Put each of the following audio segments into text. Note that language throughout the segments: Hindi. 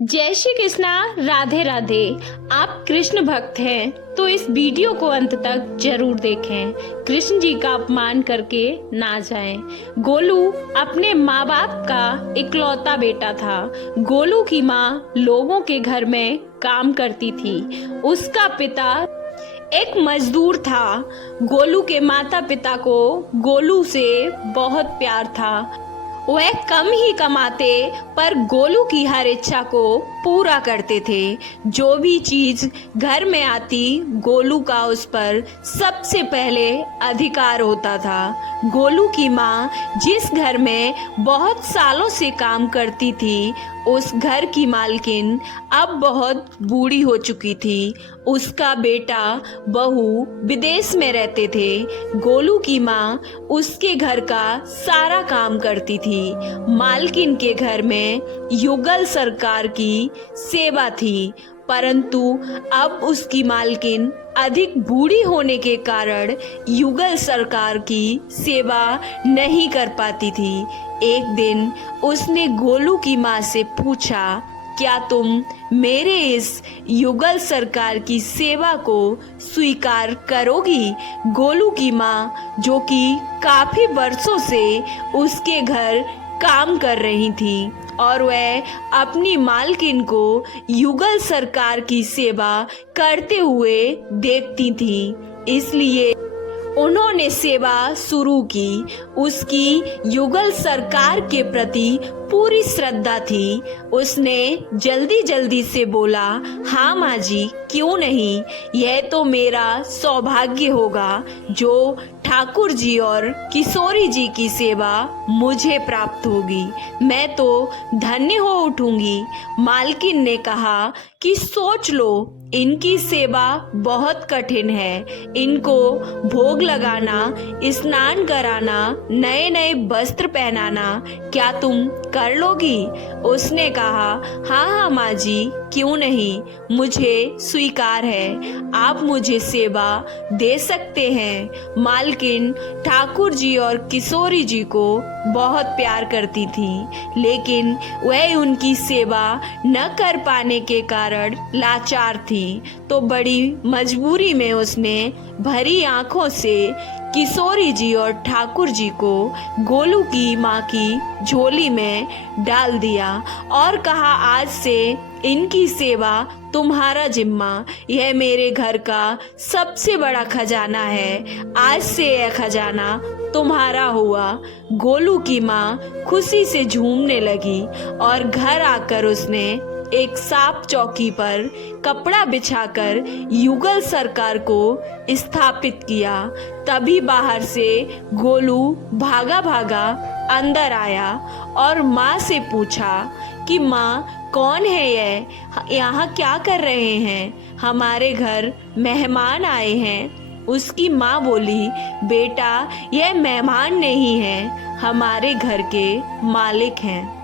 जय श्री कृष्णा। राधे राधे। आप कृष्ण भक्त हैं तो इस वीडियो को अंत तक जरूर देखें। कृष्ण जी का अपमान करके ना जाएं। गोलू अपने माँ बाप का इकलौता बेटा था। गोलू की माँ लोगों के घर में काम करती थी। उसका पिता एक मजदूर था। गोलू के माता पिता को गोलू से बहुत प्यार था। वह कम ही कमाते पर गोलू की हर इच्छा को पूरा करते थे। जो भी चीज घर में आती गोलू का उस पर सबसे पहले अधिकार होता था। गोलू की माँ जिस घर में बहुत सालों से काम करती थी उस घर की मालकिन अब बहुत बूढ़ी हो चुकी थी। उसका बेटा बहू विदेश में रहते थे। गोलू की माँ उसके घर का सारा काम करती थी। मालकिन के घर में युगल सरकार की सेवा थी, परंतु अब उसकी मालकिन अधिक बूढ़ी होने के कारण युगल सरकार की सेवा नहीं कर पाती थी। एक दिन उसने गोलू की माँ से पूछा, क्या तुम मेरे इस युगल सरकार की सेवा को स्वीकार करोगी? गोलू की माँ, जो कि काफी वर्षों से उसके घर काम कर रही थी और वह अपनी मालकिन को युगल सरकार की सेवा करते हुए देखती थी, इसलिए उन्होंने सेवा शुरू की। उसकी युगल सरकार के प्रति पूरी श्रद्धा थी। उसने जल्दी जल्दी से बोला, हाँ माँ जी, क्यों नहीं। यह तो मेरा सौभाग्य होगा जो ठाकुर जी और किशोरी जी की सेवा मुझे प्राप्त होगी। मैं तो धन्य हो उठूंगी। मालकिन ने कहा कि सोच लो, इनकी सेवा बहुत कठिन है। इनको भोग लगाना, स्नान कराना, नए नए वस्त्र पहनाना, क्या तुम कर लोगी? उसने कहा, हाँ हाँ माँ जी, क्यों नहीं, मुझे स्वीकार है। आप मुझे सेवा दे सकते हैं। मालकिन ठाकुर जी और किशोरी जी को बहुत प्यार करती थी, लेकिन वह उनकी सेवा न कर पाने के कारण लाचार थी। तो बड़ी मजबूरी में उसने भरी आंखों से किशोरी जी और ठाकुर जी को गोलू की माँ की झोली में डाल दिया और कहा, आज से इनकी सेवा तुम्हारा जिम्मा। यह मेरे घर का सबसे बड़ा खजाना है। आज से यह खजाना तुम्हारा हुआ। गोलू की माँ खुशी से झूमने लगी और घर आकर उसने एक साफ चौकी पर कपड़ा बिछाकर युगल सरकार को स्थापित किया। तभी बाहर से गोलू भागा भागा अंदर आया और माँ से पूछा कि माँ, कौन है यह? यहाँ क्या कर रहे हैं? हमारे घर मेहमान आए हैं। उसकी माँ बोली, बेटा, यह मेहमान नहीं है, हमारे घर के मालिक हैं।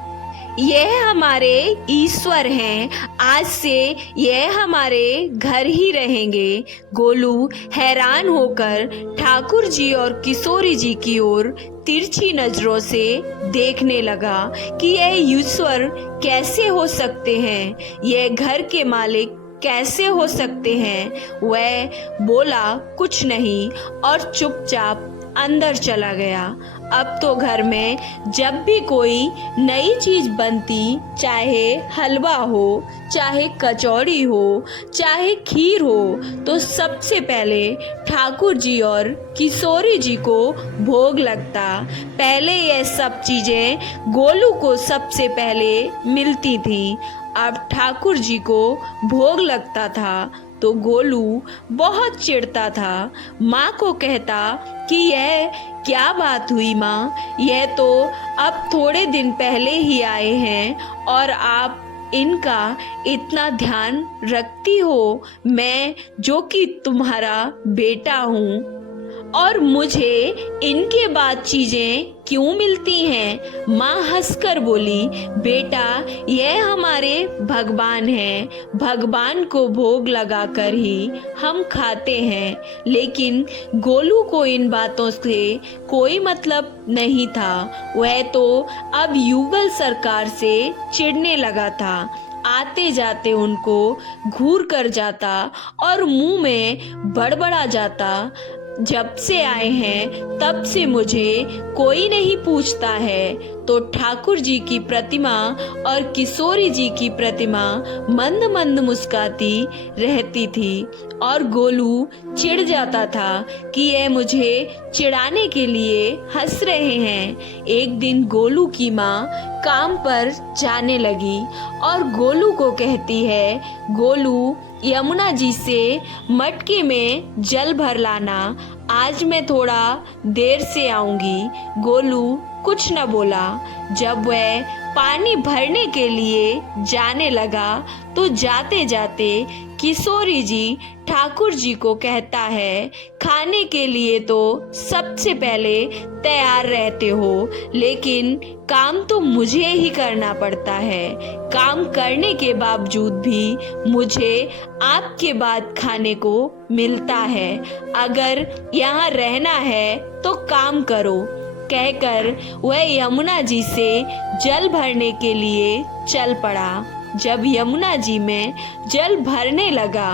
यह हमारे ईश्वर हैं। आज से यह हमारे घर ही रहेंगे। गोलू हैरान होकर ठाकुर जी और किशोरी जी की ओर तिरछी नजरों से देखने लगा कि यह ईश्वर कैसे हो सकते हैं, यह घर के मालिक कैसे हो सकते हैं। वह बोला कुछ नहीं और चुपचाप अंदर चला गया। अब तो घर में जब भी कोई नई चीज बनती, चाहे हलवा हो, चाहे कचौड़ी हो, चाहे खीर हो, तो सबसे पहले ठाकुर जी और किशोरी जी को भोग लगता। पहले यह सब चीजें गोलू को सबसे पहले मिलती थी। अब ठाकुर जी को भोग लगता था तो गोलू बहुत चिढ़ता था। माँ को कहता कि यह क्या बात हुई माँ, यह तो अब थोड़े दिन पहले ही आए हैं और आप इनका इतना ध्यान रखती हो, मैं जो कि तुम्हारा बेटा हूँ। और मुझे इनके बाद चीजें क्यों मिलती हैं? माँ हंसकर बोली, बेटा यह हमारे भगवान हैं, भगवान को भोग लगाकर ही हम खाते हैं। लेकिन गोलू को इन बातों से कोई मतलब नहीं था। वह तो अब युगल सरकार से चिढ़ने लगा था। आते जाते उनको घूर कर जाता और मुंह में बड़बड़ा जाता, जब से आए हैं तब से मुझे कोई नहीं पूछता है। तो ठाकुर जी की प्रतिमा और किशोरी जी की प्रतिमा मंद मंद मुस्काती रहती थी और गोलू चिढ़ जाता था कि यह मुझे चिढ़ाने के लिए हंस रहे हैं। एक दिन गोलू की माँ काम पर जाने लगी और गोलू को कहती है, गोलू यमुना जी से मटके में जल भर लाना, आज मैं थोड़ा देर से आऊंगी। गोलू कुछ न बोला। जब वह पानी भरने के लिए जाने लगा तो जाते जाते किशोरी जी ठाकुर जी को कहता है, खाने के लिए तो सबसे पहले तैयार रहते हो, लेकिन काम तो मुझे ही करना पड़ता है। काम करने के बावजूद भी मुझे आपके बाद खाने को मिलता है। अगर यहाँ रहना है तो काम करो। कहकर वह यमुना जी से जल भरने के लिए चल पड़ा। जब यमुना जी में जल भरने लगा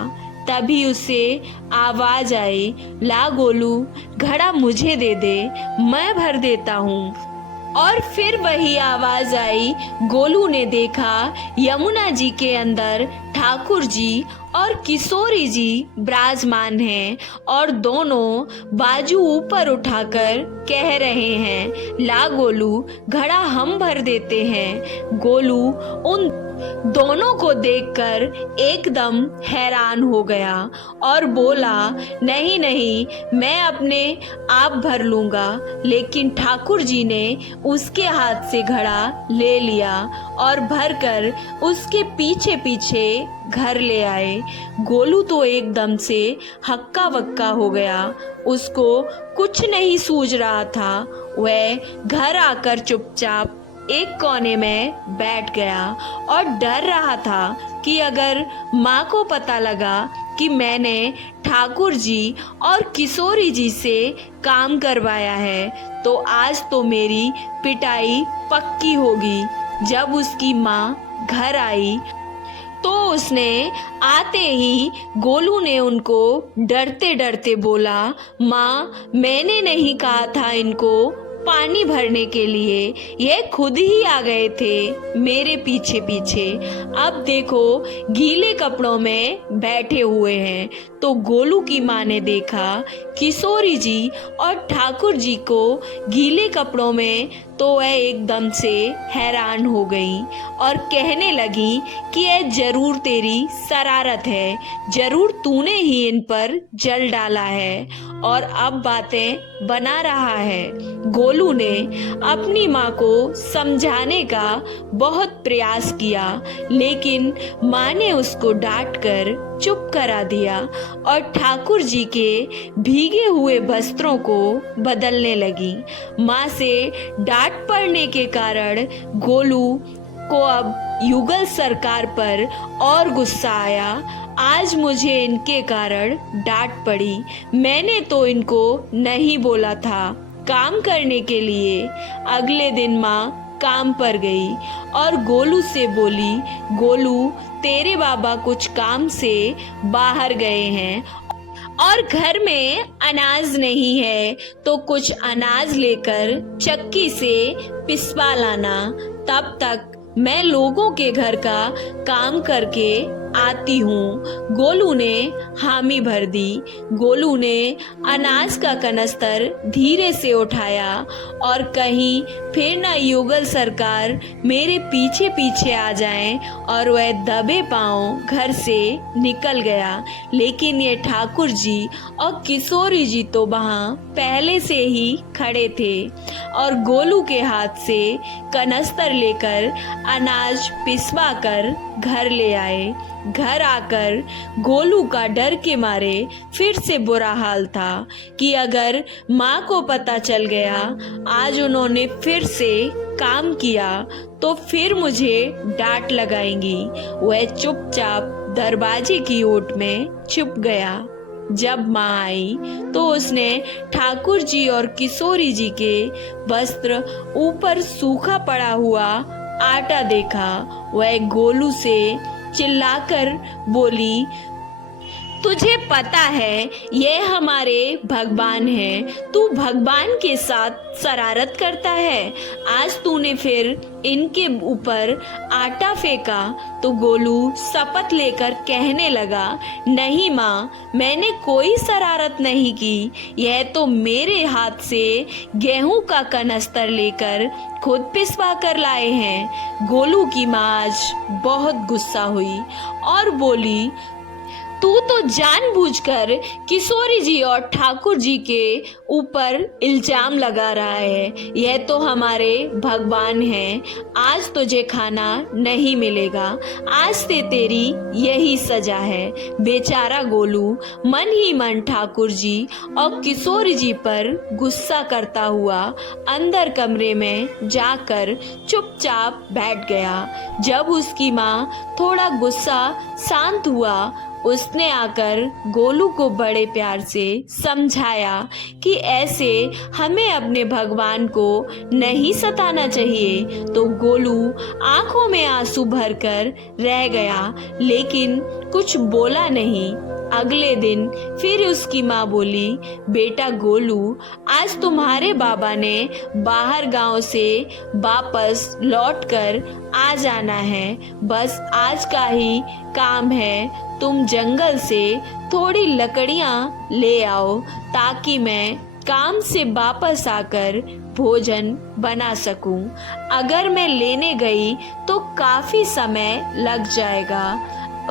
तभी उसे आवाज आई, ला गोलू घड़ा मुझे दे दे, मैं भर देता हूँ। और फिर वही आवाज आई। गोलू ने देखा यमुना जी के अंदर ठाकुर जी और किशोरी जी विराजमान हैं और दोनों बाजू ऊपर उठाकर कह रहे हैं, ला गोलू घड़ा हम भर देते हैं। गोलू उन दोनों को देखकर एकदम हैरान हो गया और बोला, नहीं नहीं, मैं अपने आप भर लूंगा। लेकिन ठाकुर जी ने उसके हाथ से घड़ा ले लिया और भरकर उसके पीछे पीछे घर ले आए। गोलू तो एकदम से हक्का बक्का हो गया। उसको कुछ नहीं सूझ रहा था। वह घर आकर चुपचाप एक कोने में बैठ गया और डर रहा था कि अगर माँ को पता लगा कि मैंने ठाकुर जी और किशोरी जी से काम करवाया है तो आज तो मेरी पिटाई पक्की होगी। जब उसकी माँ घर आई तो उसने आते ही गोलू ने उनको डरते डरते बोला, माँ मैंने नहीं कहा था इनको पानी भरने के लिए, ये खुद ही आ गए थे मेरे पीछे पीछे। अब देखो गीले कपड़ों में बैठे हुए हैं। तो गोलू की माँ ने देखा किशोरी जी और ठाकुर जी को गीले कपड़ों में तो वह एकदम से हैरान हो गई और कहने लगी कि यह जरूर तेरी शरारत है, जरूर तूने ही इन पर जल डाला है और अब बातें बना रहा है। गोलू ने अपनी माँ को समझाने का बहुत प्रयास किया, लेकिन माँ ने उसको डांटकर चुप करा दिया और ठाकुर जी के भीगे हुए वस्त्रों को बदलने लगी। माँ से डांट पड़ने के कारण गोलू को अब युगल सरकार पर और गुस्सा आया। आज मुझे इनके कारण डांट पड़ी, मैंने तो इनको नहीं बोला था काम करने के लिए। अगले दिन माँ काम पर गई और गोलू से बोली, गोलू तेरे बाबा कुछ काम से बाहर गए हैं और घर में अनाज नहीं है, तो कुछ अनाज लेकर चक्की से पिसवा लाना, तब तक मैं लोगों के घर का काम करके आती हूँ। गोलू ने हामी भर दी। गोलू ने अनाज का कनस्तर धीरे से उठाया और कहीं फिर ना युगल सरकार मेरे पीछे पीछे आ जाए और वह दबे पांव घर से निकल गया। लेकिन ये ठाकुर जी और किशोरी जी तो वहाँ पहले से ही खड़े थे और गोलू के हाथ से कनस्तर लेकर अनाज पिसवा कर घर ले आए। घर आकर गोलू का डर के मारे फिर से बुरा हाल था कि अगर माँ को पता चल गया आज उन्होंने फिर से काम किया तो फिर मुझे डांट लगाएंगी। वह चुपचाप दरवाजे की ओट में छुप गया। जब माँ आई तो उसने ठाकुर जी और किशोरी जी के वस्त्र ऊपर सूखा पड़ा हुआ आटा देखा। वह गोलू से चिल्लाकर बोली, तुझे पता है ये हमारे भगवान हैं, तू भगवान के साथ शरारत करता है। आज तूने फिर इनके ऊपर आटा फेंका। तो गोलू शपथ लेकर कहने लगा, नहीं माँ, मैंने कोई शरारत नहीं की। यह तो मेरे हाथ से गेहूं का कनस्तर लेकर खुद पिसवा कर लाए हैं। गोलू की माँ आज बहुत गुस्सा हुई और बोली, तू तो जानबूझकर किशोरी जी और ठाकुर जी के ऊपर इल्जाम लगा रहा है। यह तो हमारे भगवान हैं। आज तुझे खाना नहीं मिलेगा। आज से तेरी यही सजा है। बेचारा गोलू मन ही मन ठाकुर जी और किशोरी जी पर गुस्सा करता हुआ अंदर कमरे में जाकर चुपचाप बैठ गया। जब उसकी माँ थोड़ा गुस्सा शांत हुआ उसने आकर गोलू को बड़े प्यार से समझाया कि ऐसे हमें अपने भगवान को नहीं सताना चाहिए। तो गोलू आंखों में आंसू भरकर रह गया लेकिन कुछ बोला नहीं। अगले दिन फिर उसकी माँ बोली, बेटा गोलू, आज तुम्हारे बाबा ने बाहर गांव से वापस लौटकर आ जाना है। बस आज का ही काम है। तुम जंगल से थोड़ी लकड़ियाँ ले आओ ताकि मैं काम से वापस आकर भोजन बना सकूं। अगर मैं लेने गई तो काफी समय लग जाएगा।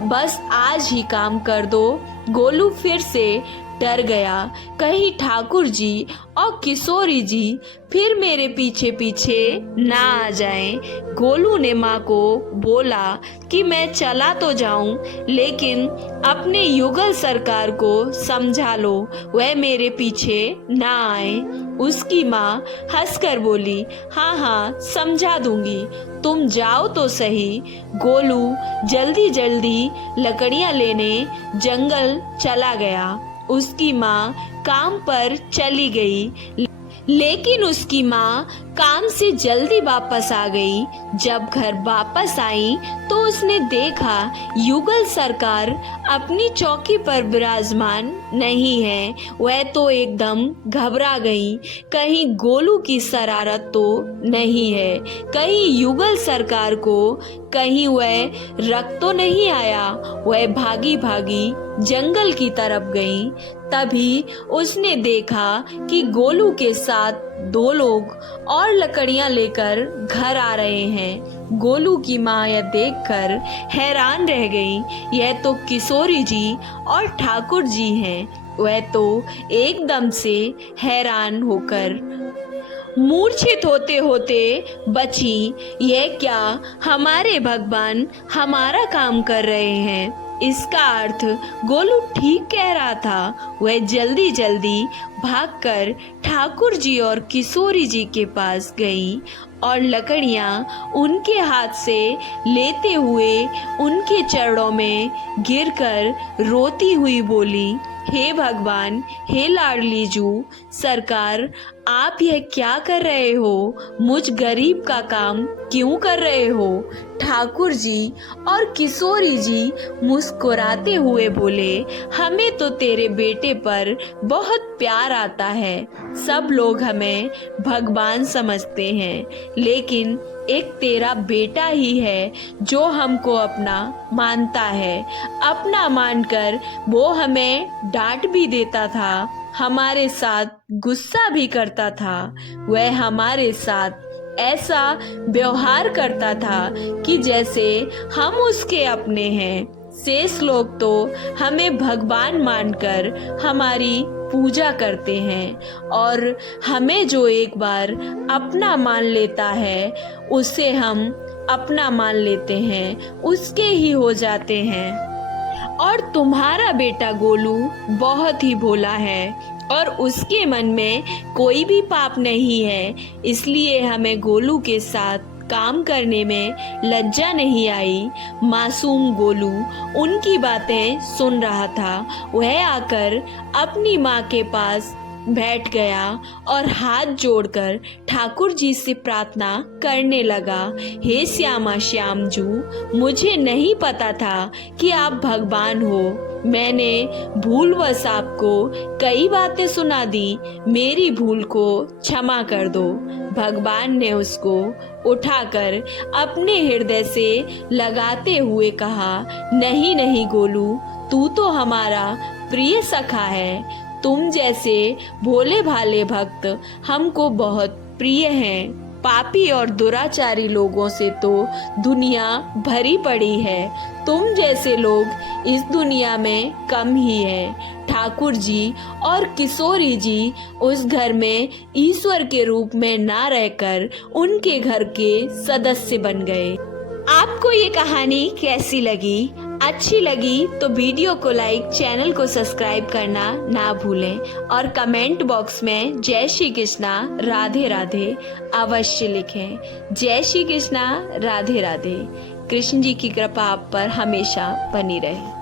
बस आज ही काम कर दो। गोलू फिर से डर गया, कहीं ठाकुर जी और किशोरी जी फिर मेरे पीछे पीछे ना आ जाएं। गोलू ने माँ को बोला कि मैं चला तो जाऊं लेकिन अपने युगल सरकार को समझा लो, वह मेरे पीछे ना आए। उसकी माँ हंसकर बोली, हाँ हाँ समझा दूंगी, तुम जाओ तो सही। गोलू जल्दी जल्दी लकड़ियाँ लेने जंगल चला गया। उसकी माँ काम पर चली गई लेकिन उसकी माँ काम से जल्दी वापस आ गई। जब घर वापस आई तो उसने देखा युगल सरकार अपनी चौकी पर विराजमान नहीं है। वह तो एकदम घबरा गई, कहीं गोलू की शरारत तो नहीं है, कहीं युगल सरकार को कहीं वह रख तो नहीं आया। वह भागी भागी जंगल की तरफ गई। तभी उसने देखा कि गोलू के साथ दो लोग और लकड़ियां लेकर घर आ रहे हैं। गोलू की माँ यह देखकर हैरान रह गई। यह तो किशोरी जी और ठाकुर जी हैं। वह तो एकदम से हैरान होकर मूर्छित होते होते बची। यह क्या, हमारे भगवान हमारा काम कर रहे हैं। इसका अर्थ गोलू ठीक कह रहा था। वह जल्दी जल्दी भागकर ठाकुर जी और किशोरी जी के पास गई और लकड़ियां उनके हाथ से लेते हुए उनके चरणों में गिरकर रोती हुई बोली, हे भगवान, हे लाडली जू सरकार, आप यह क्या कर रहे हो? मुझ गरीब का काम क्यों कर रहे हो? ठाकुर जी और किशोरी जी मुस्कुराते हुए बोले, हमें तो तेरे बेटे पर बहुत प्यार आता है। सब लोग हमें भगवान समझते हैं लेकिन एक तेरा बेटा ही है जो हमको अपना मानता है। अपना मानकर वो हमें डांट भी देता था, हमारे साथ गुस्सा भी करता था। वह हमारे साथ ऐसा व्यवहार करता था कि जैसे हम उसके अपने हैं। शेष लोग तो हमें भगवान मानकर हमारी पूजा करते हैं और हमें जो एक बार अपना मान लेता है उसे हम अपना मान लेते हैं उसके ही हो जाते हैं। और तुम्हारा बेटा गोलू बहुत ही भोला है और उसके मन में कोई भी पाप नहीं है, इसलिए हमें गोलू के साथ काम करने में लज्जा नहीं आई। मासूम गोलू उनकी बातें सुन रहा था। वह आकर अपनी माँ के पास बैठ गया और हाथ जोड़कर ठाकुर जी से प्रार्थना करने लगा। हे श्यामा श्यामजू, मुझे नहीं पता था कि आप भगवान हो। मैंने भूलवश आपको कई बातें सुना दी, मेरी भूल को क्षमा कर दो। भगवान ने उसको उठाकर अपने हृदय से लगाते हुए कहा, नहीं नहीं गोलू, तू तो हमारा प्रिय सखा है। तुम जैसे भोले भाले भक्त हमको बहुत प्रिय हैं। पापी और दुराचारी लोगों से तो दुनिया भरी पड़ी है, तुम जैसे लोग इस दुनिया में कम ही हैं। ठाकुर जी और किशोरी जी उस घर में ईश्वर के रूप में ना रहकर उनके घर के सदस्य बन गए। आपको ये कहानी कैसी लगी? अच्छी लगी तो वीडियो को लाइक, चैनल को सब्सक्राइब करना ना भूलें और कमेंट बॉक्स में जय श्री कृष्णा राधे राधे अवश्य लिखें। जय श्री कृष्णा राधे राधे। कृष्ण जी की कृपा आप पर हमेशा बनी रहे।